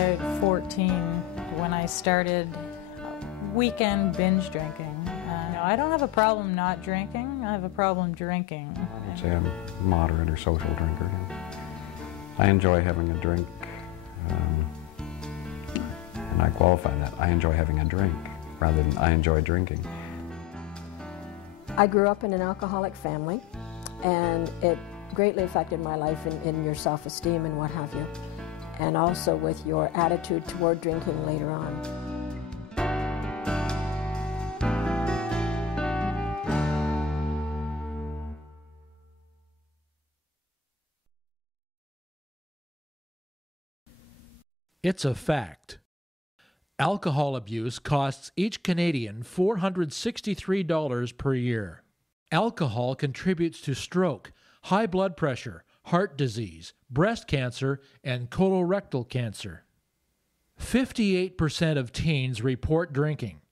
about 14 when I started weekend binge drinking. I don't have a problem not drinking, I have a problem drinking. I'd say I'm a moderate or social drinker. I enjoy having a drink, and I qualify that. I enjoy having a drink rather than I enjoy drinking. I grew up in an alcoholic family, and it greatly affected my life in your self-esteem and what have you, and also with your attitude toward drinking later on. It's a fact. Alcohol abuse costs each Canadian $463 per year. Alcohol contributes to stroke, high blood pressure, heart disease, breast cancer, and colorectal cancer. 58% of teens report drinking.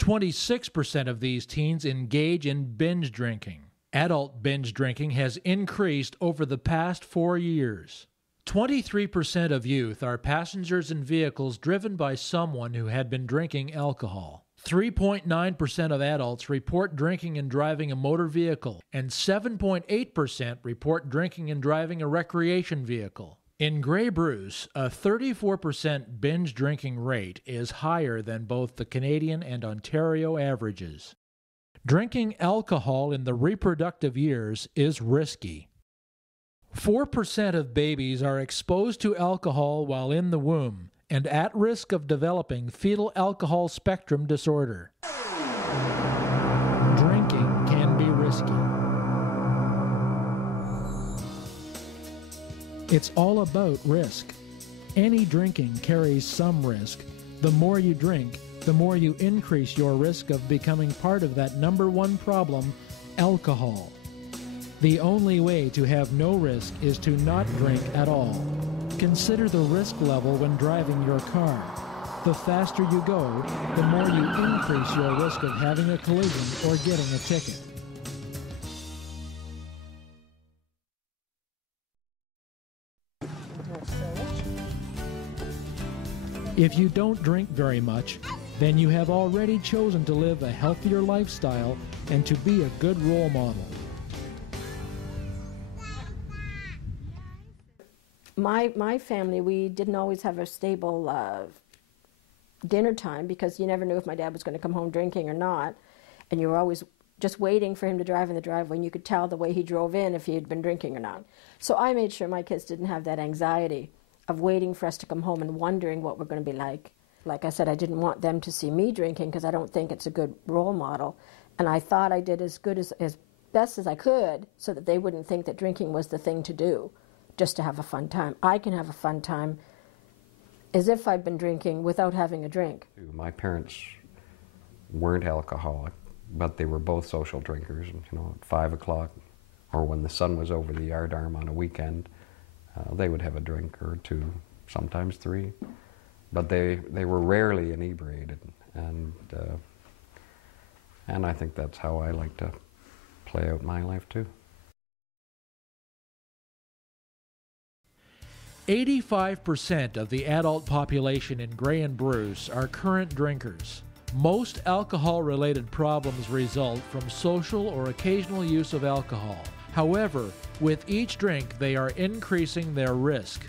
26% of these teens engage in binge drinking. Adult binge drinking has increased over the past 4 years. 23% of youth are passengers in vehicles driven by someone who had been drinking alcohol. 3.9% of adults report drinking and driving a motor vehicle, and 7.8% report drinking and driving a recreation vehicle. In Grey Bruce, a 34% binge drinking rate is higher than both the Canadian and Ontario averages. Drinking alcohol in the reproductive years is risky. 4% of babies are exposed to alcohol while in the womb and at risk of developing fetal alcohol spectrum disorder. Drinking can be risky. It's all about risk. Any drinking carries some risk. The more you drink, the more you increase your risk of becoming part of that number one problem, alcohol. The only way to have no risk is to not drink at all. Consider the risk level when driving your car. The faster you go, the more you increase your risk of having a collision or getting a ticket. If you don't drink very much, then you have already chosen to live a healthier lifestyle and to be a good role model. My family, we didn't always have a stable dinner time because you never knew if my dad was going to come home drinking or not, and you were always just waiting for him to drive in the driveway, and you could tell the way he drove in if he had been drinking or not. So I made sure my kids didn't have that anxiety of waiting for us to come home and wondering what we're going to be like. Like I said, I didn't want them to see me drinking because I don't think it's a good role model, and I thought I did as best as I could so that they wouldn't think that drinking was the thing to do. Just to have a fun time. I can have a fun time as if I'd been drinking without having a drink. My parents weren't alcoholic, but they were both social drinkers. At 5 o'clock, or when the sun was over the yardarm on a weekend, they would have a drink or two, sometimes 3. But they were rarely inebriated, and I think that's how I like to play out my life too. 85% of the adult population in Grey and Bruce are current drinkers. Most alcohol-related problems result from social or occasional use of alcohol. However, with each drink, they are increasing their risk.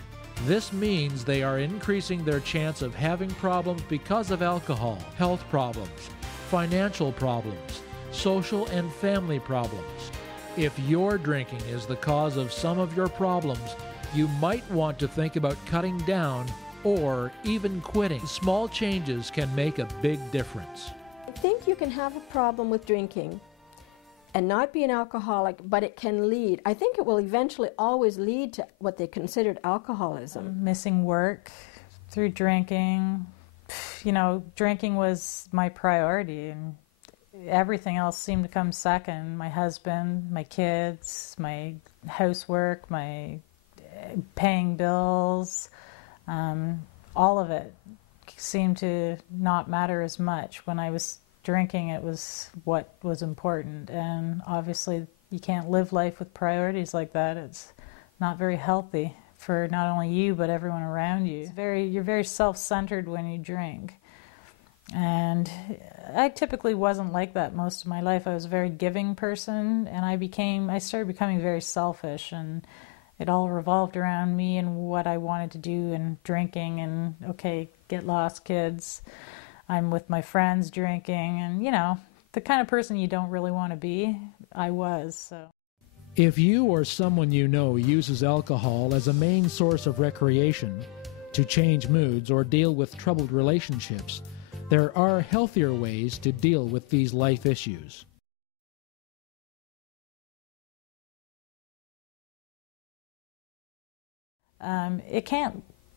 This means they are increasing their chance of having problems because of alcohol, health problems, financial problems, social and family problems. If your drinking is the cause of some of your problems, you might want to think about cutting down or even quitting. Small changes can make a big difference. I think you can have a problem with drinking and not be an alcoholic, but it can lead, I think it will eventually always lead to what they considered alcoholism. Missing work through drinking. Drinking was my priority, and everything else seemed to come second. My husband, my kids, my housework, my paying bills, all of it seemed to not matter as much. When I was drinking, it was what was important, and obviously you can't live life with priorities like that. It's not very healthy for not only you but everyone around you. You're very self-centered when you drink. And I typically wasn't like that most of my life. I was a very giving person, and I started becoming very selfish, and it all revolved around me and what I wanted to do, and drinking, and okay, get lost, kids. I'm with my friends drinking, and the kind of person you don't really want to be, I was. So. If you or someone you know uses alcohol as a main source of recreation, to change moods or deal with troubled relationships, there are healthier ways to deal with these life issues.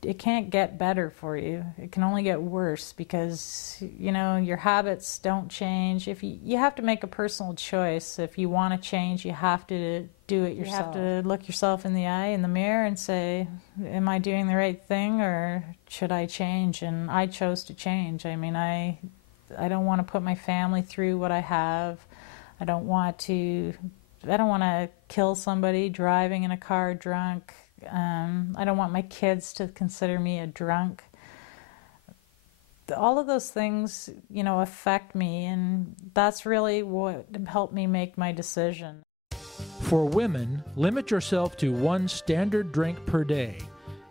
It can't get better for you. It can only get worse because your habits don't change. If you have to make a personal choice. If you want to change, you have to do it yourself. You have to look yourself in the eye in the mirror and say, am I doing the right thing, or should I change? And I chose to change. I mean, I don't want to put my family through what I have. I don't want to kill somebody driving in a car drunk. I don't want my kids to consider me a drunk. All of those things, affect me, and that's really what helped me make my decision. For women, limit yourself to 1 standard drink per day.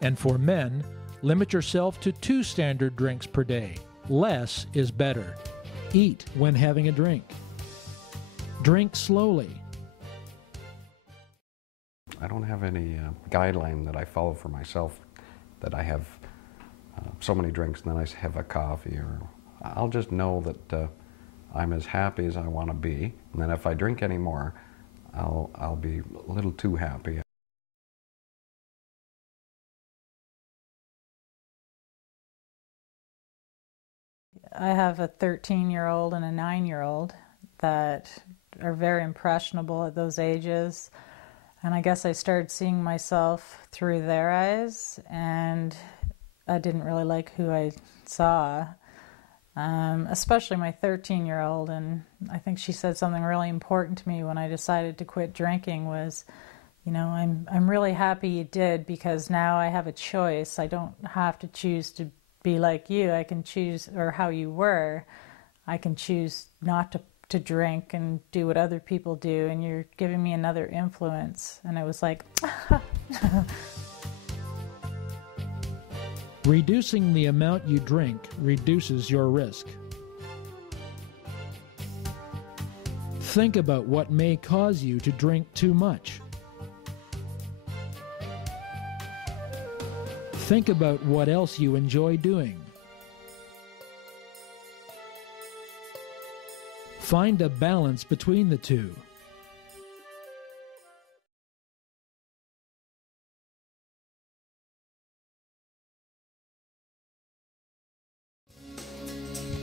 And for men, limit yourself to 2 standard drinks per day. Less is better. Eat when having a drink. Drink slowly. I don't have any guideline that I follow for myself, that I have so many drinks and then I have a coffee, or I'll just know that I'm as happy as I want to be, and then if I drink any more, I'll be a little too happy. I have a 13-year-old and a 9-year-old that are very impressionable at those ages. And I guess I started seeing myself through their eyes, and I didn't really like who I saw, especially my 13-year-old. And I think she said something really important to me when I decided to quit drinking was, I'm really happy you did, because now I have a choice. I don't have to choose to be like you. I can choose, or how you were, I can choose not to drink and do what other people do, and you're giving me another influence. And it was like, Reducing the amount you drink reduces your risk. Think about what may cause you to drink too much. Think about what else you enjoy doing. Find a balance between the two.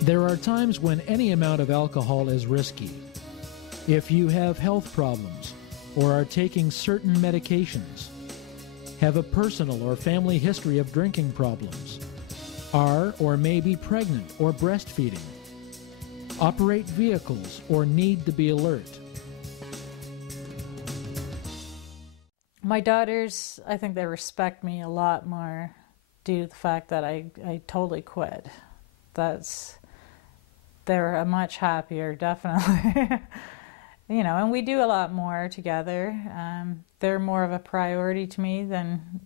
There are times when any amount of alcohol is risky. If you have health problems or are taking certain medications, have a personal or family history of drinking problems, are or may be pregnant or breastfeeding, operate vehicles, or need to be alert. My daughters, I think they respect me a lot more due to the fact that I totally quit. They're much happier, definitely. And we do a lot more together. They're more of a priority to me than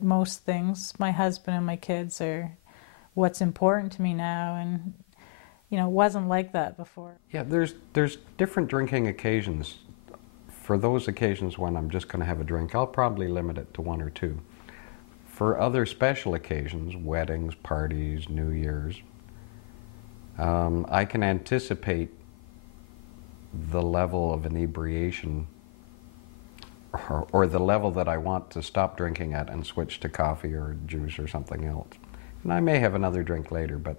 most things. My husband and my kids are what's important to me now, and it wasn't like that before. Yeah, there's different drinking occasions. For those occasions when I'm just going to have a drink, I'll probably limit it to 1 or 2. For other special occasions, weddings, parties, New Year's, I can anticipate the level of inebriation or the level that I want to stop drinking at and switch to coffee or juice or something else. And I may have another drink later, but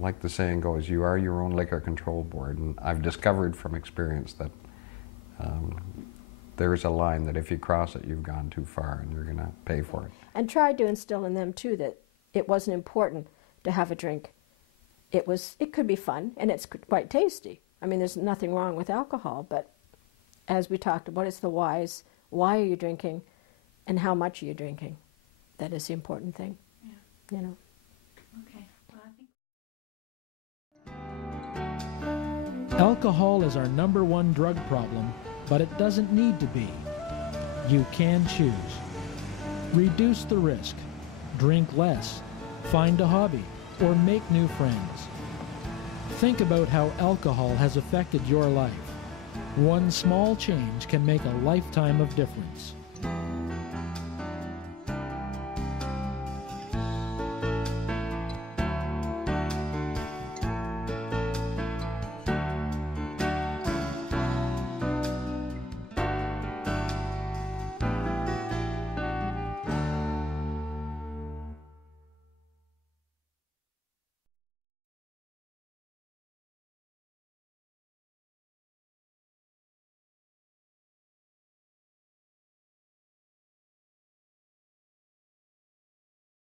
like the saying goes, you are your own liquor control board. And I've discovered from experience that there's a line that if you cross it, you've gone too far and you're going to pay for it. And tried to instill in them, too, that it wasn't important to have a drink. It could be fun, and it's quite tasty. I mean, there's nothing wrong with alcohol, but as we talked about, it's the whys. Why are you drinking? and how much are you drinking? That is the important thing. Yeah. You know. Okay. Well, I think Alcohol is our #1 drug problem, but it doesn't need to be. You can choose. Reduce the risk, drink less, find a hobby, or make new friends. Think about how alcohol has affected your life. One small change can make a lifetime of difference.